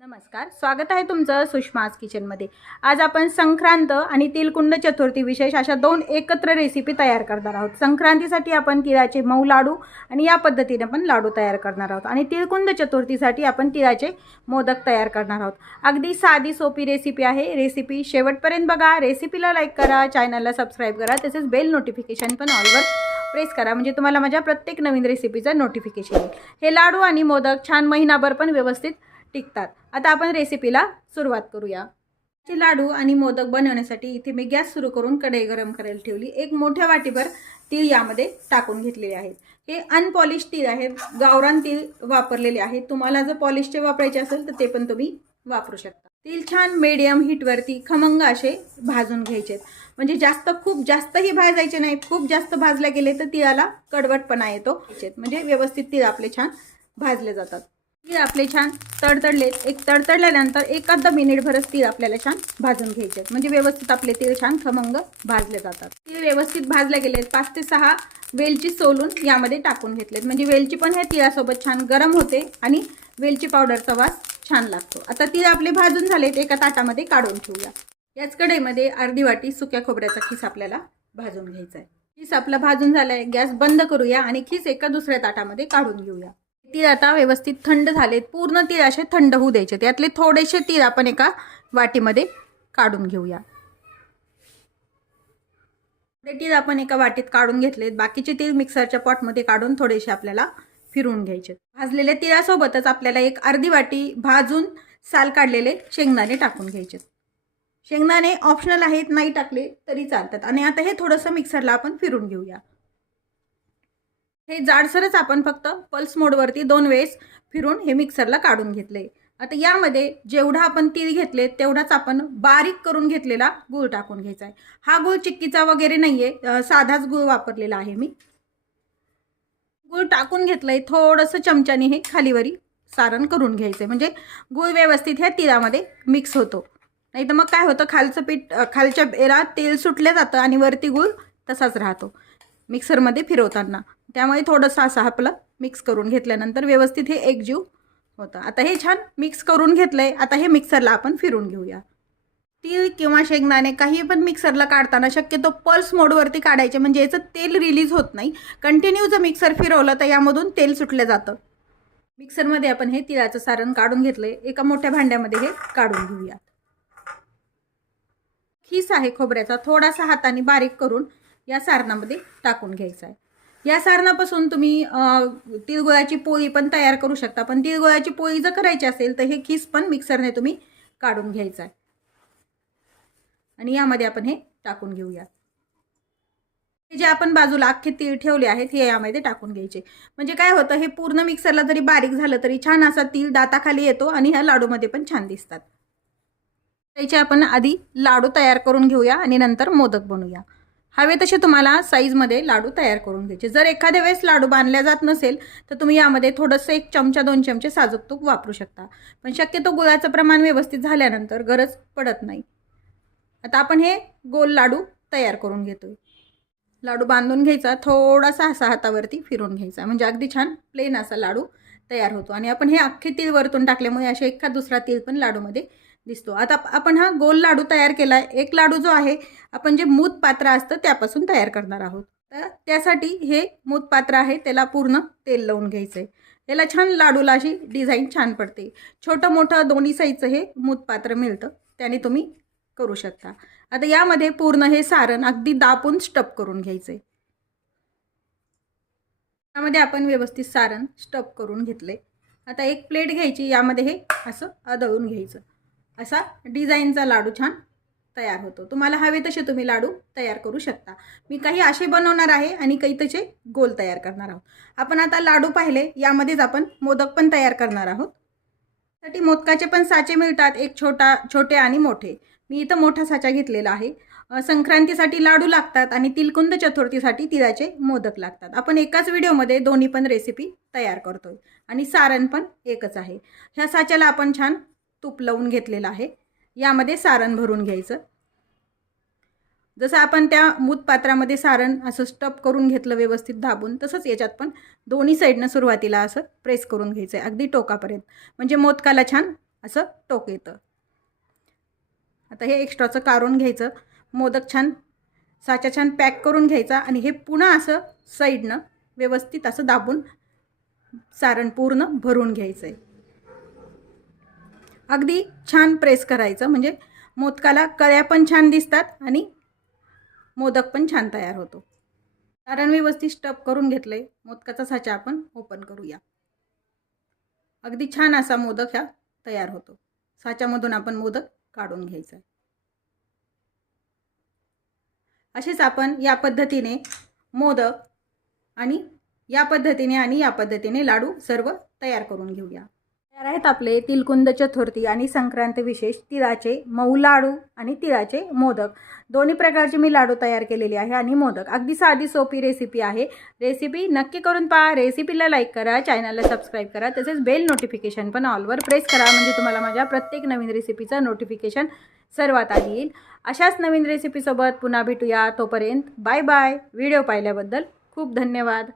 नमस्कार स्वागत आहे तुमचं सुषमाज किचनमध्ये. आज आपण संक्रांत आणि तिलकुंड चतुर्थी विशेष अशा दोन एकत्र रेसिपी तयार करणार आहोत. संक्रांतीसाठी आपण तिळाचे मऊ लाडू आणि या पद्धतीने पण लाडू तयार करणार आहोत. आणि तिळकुंड चतुर्थीसाठी आपण तिळाचे मोदक तयार करणार आहोत. अगदी साधी सोपी रेसिपी आहे. रेसिपी शेवटपर्यंत बघा. रेसिपीला लाईक करा चॅनलला सबस्क्राईब करा तसेच बेल नोटिफिकेशन पण ऑलवर प्रेस करा. म्हणजे तुम्हाला माझ्या प्रत्येक नवीन रेसिपीचं नोटिफिकेशन येईल. हे लाडू आणि मोदक छान महिनाभर पण व्यवस्थित टिकतात. आता आपण रेसिपीला सुरुवात करूया. लाडू आणि मोदक बनवण्यासाठी इथे मी गॅस सुरू करून कढई गरम करायला ठेवली. एक मोठ्या वाटीभर तीळ यामध्ये टाकून घेतलेले आहेत. हे अनपॉलिश तीळ आहेत गावरान तीळ वापरलेले आहेत. तुम्हाला जर पॉलिशचे वापरायचे असेल तर ते पण तुम्ही वापरू शकता. तीळ छान मीडियम हीटवरती खमंग असे भाजून घ्यायचे म्हणजे जास्त खूप जास्तही भाजायचे नाहीत. खूप जास्त भाजले गेले तर तिळाला कडवटपणा येतो. म्हणजे व्यवस्थित तीळ आपले छान भाजले जातात. तीळ आपले छान तडतडले. एक तडतडल्यानंतर एखादा मिनिटभरच तीळ आपल्याला छान भाजून घ्यायचे. म्हणजे व्यवस्थित आपले तीळ छान खमंग भाजले जातात. तीळ व्यवस्थित भाजले गेलेत. पाच ते सहा वेलची सोलून यामध्ये टाकून घेतलेत. म्हणजे वेलची पण हे तिळासोबत छान गरम होते आणि वेलची पावडरचा वास छान लागतो. आता तीळ आपले भाजून झालेत. एका ताटामध्ये काढून ठेवूया. याच कढईमध्ये अर्धी वाटी सुक्या खोबऱ्याचा खीस आपल्याला भाजून घ्यायचा आहे. खीस आपला भाजून झालाय. गॅस बंद करूया आणि खीस एका दुसऱ्या ताटामध्ये काढून घेऊया. तीळ आता व्यवस्थित थंड झालेत. पूर्ण तीळ असे थंड होऊ द्यायचे. त्यातले थोडेसे तीळ आपण एका वाटीमध्ये काढून घेऊया. ते तीळ आपण एका वाटीत काढून घेतलेत. बाकीचे तीळ मिक्सरच्या पॉटमध्ये काढून थोडेसे आपल्याला फिरून घ्यायचे. भाजलेल्या तिळासोबतच आपल्याला एक अर्धी वाटी भाजून साल काढलेले शेंगदाणे टाकून घ्यायचे. शेंगदाणे ऑप्शनल आहेत नाही टाकले तरी चालतात. आणि आता हे थोडंसं मिक्सरला आपण फिरून घेऊया. हे जाडसरच आपण फक्त पल्स मोडवरती दोन वेळेस फिरून हे मिक्सरला काढून घेतले. आता यामध्ये जेवढा आपण तीळ घेतले तेवढाच आपण बारीक करून घेतलेला गूळ टाकून घ्यायचा आहे. हा गूळ चिक्कीचा वगैरे नाही आहे साधाच गूळ वापरलेला आहे मी. गूळ टाकून घेतलं आहे थोडंसं चमच्याने हे खालीवरी सारण करून घ्यायचं आहे म्हणजे गूळ व्यवस्थित ह्या तिळामध्ये मिक्स होतो. नाही तर मग काय होतं खालचं पीठ खालच्या बेला तेल सुटलं जातं आणि वरती गूळ तसाच राहतो. मिक्सरमध्ये फिरवताना. त्यामुळे थोडंसं असं आपलं मिक्स करून घेतल्यानंतर व्यवस्थित हे एकजीव होतं. आता हे छान मिक्स करून घेतलं आहे आता हे मिक्सरला आपण फिरून घेऊया. तीळ किंवा शेंगदाणे काही पण मिक्सरला काढताना शक्यतो पल्स मोडवरती काढायचे. म्हणजे याचं तेल रिलीज होत नाही. कंटिन्यू जर मिक्सर फिरवलं तर यामधून तेल सुटलं जातं. मिक्सरमध्ये आपण हे तिळाचं सारण काढून घेतलं आहे एका मोठ्या भांड्यामध्ये हे काढून घेऊया. खीस आहे खोबऱ्याचा. थोडासा हाताने बारीक करून या सारणामध्ये टाकून घ्यायचा आहे. या सारणापासून तुम्ही तिळगुळाची पोळी पण तयार करू शकता. पण तिळगुळाची पोळी जर करायची असेल तर हे खीस पण मिक्सरने तुम्ही काढून घ्यायचं आहे. आणि यामध्ये आपण हे टाकून घेऊया. हे जे आपण बाजूला अख्खे तीळ ठेवले आहेत हे यामध्ये टाकून घ्यायचे. म्हणजे काय होतं हे पूर्ण मिक्सरला जरी बारीक झालं तरी छान असा तीळ दाताखाली येतो आणि ह्या लाडूमध्ये पण छान दिसतात. त्याचे आपण आधी लाडू तयार करून घेऊया आणि नंतर मोदक बनवूया. हवे तसे तुम्हाला साईजमध्ये लाडू तयार करून घ्यायचे. जर एखाद्या वेळेस लाडू बांधल्या जात नसेल तर तुम्ही यामध्ये थोडंसं एक चमचा दोन चमचे साजूक तूप वापरू शकता. पण शक्यतो गुळाचं प्रमाण व्यवस्थित झाल्यानंतर गरज पडत नाही. आता आपण हे गोल लाडू तयार करून घेतोय. लाडू बांधून घ्यायचा थोडासा असा हातावरती फिरून घ्यायचा. म्हणजे अगदी छान प्लेन असा लाडू तयार होतो. आणि आपण हे अख्खे तीळ वरतून टाकल्यामुळे असे एखाद दुसरा तीळ पण लाडूमध्ये दिसतो. आता आपण हा गोल लाडू तयार केला आहे एक लाडू जो आहे आपण जे मूत पात्र असतं त्यापासून तयार करणार आहोत. तर त्यासाठी हे मूत पात्र आहे त्याला पूर्ण तेल लावून घ्यायचं आहे याला छान लाडूला अशी डिझाईन छान पडते. छोटं मोठं दोन्ही साईजचं हे मूत पात्र मिळतं. त्याने तुम्ही करू शकता. आता यामध्ये पूर्ण हे सारण अगदी दापून स्टप करून घ्यायचं आहे यामध्ये आपण व्यवस्थित सारण स्टप करून घेतले आता एक प्लेट घ्यायची यामध्ये हे असं आदळून घ्यायचं. असा डिझाईनचा लाडू छान तयार होतो. तुम्हाला हवे तसे तुम्ही लाडू तयार करू शकता. मी काही असे बनवणार आहे आणि काही तसे गोल तयार करणार आहोत. आपण आता लाडू पाहिले यामध्येच आपण मोदक पण तयार करणार आहोत. साठी मोदकाचे पण साचे मिळतात एक छोटा छोटे आणि मोठे. मी इथं मोठा साचा घेतलेला आहे. संक्रांतीसाठी लाडू लागतात आणि तिलकुंद चतुर्थीसाठी तिळाचे मोदक लागतात. आपण एकाच व्हिडिओमध्ये दोन्ही पण रेसिपी तयार करतोय. आणि सारण पण एकच आहे. ह्या साच्याला आपण छान तूप लावून घेतलेलं आहे. यामध्ये सारण भरून घ्यायचं. जसं आपण त्या मूत पात्रामध्ये सारण असं स्टप करून घेतलं व्यवस्थित दाबून तसंच याच्यात पण दोन्ही साईडनं सुरुवातीला असं प्रेस करून घ्यायचं आहे अगदी टोकापर्यंत. म्हणजे मोदकाला छान असं टोक येतं. आता हे एक्स्ट्राचं काढून घ्यायचं. मोदक छान साचा छान पॅक करून घ्यायचा आणि हे पुन्हा असं साईडनं व्यवस्थित असं दाबून सारण पूर्ण भरून घ्यायचं आहे अगदी छान प्रेस करायचं म्हणजे मोदकाला कळ्या पण छान दिसतात आणि मोदक पण छान तयार होतो. कारण व्यवस्थित स्टप करून घेतलं आहे मोदकाचा साचा आपण ओपन करूया. अगदी छान असा मोदक ह्या तयार होतो. साच्यामधून आपण मोदक काढून घ्यायचा आहे असेच आपण या पद्धतीने मोदक आणि या पद्धतीने आणि या पद्धतीने लाडू सर्व तयार करून घेऊया. आहेत आपले तिलकुंद चतुर्थी आणि संक्रांत विशेष तिळाचे मऊ लाडू आणि तिळाचे मोदक. दोन्ही प्रकारचे मी लाडू तयार केलेले आहे आणि मोदक. अगदी साधी सोपी रेसिपी आहे. रेसिपी नक्की करून पहा. रेसिपीला लाईक करा. चॅनलला सबस्क्राईब करा. तसेच बेल नोटिफिकेशन पण ऑलवर प्रेस करा. म्हणजे तुम्हाला माझ्या प्रत्येक नवीन रेसिपीचं नोटिफिकेशन सर्वात आधी येईल. अशाच नवीन रेसिपीसोबत पुन्हा भेटूया. तोपर्यंत बाय बाय व्हिडिओ पाहिल्याबद्दल खूप धन्यवाद.